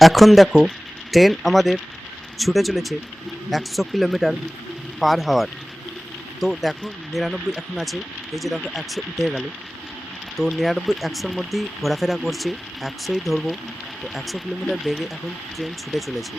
এখন দেখো ট্রেন আমাদের ছুটে চলেছে 100 কিলোমিটার/আওয়ার। তো দেখো 99 এখন আছে, এই যে দেখো 100 উঠে গেল। তো 99 100-র মধ্যেই ঘোরাফেরা করছে, 100ই ধরবো। তো 100 কিলোমিটার বেগে এখন ট্রেন ছুটে চলেছে।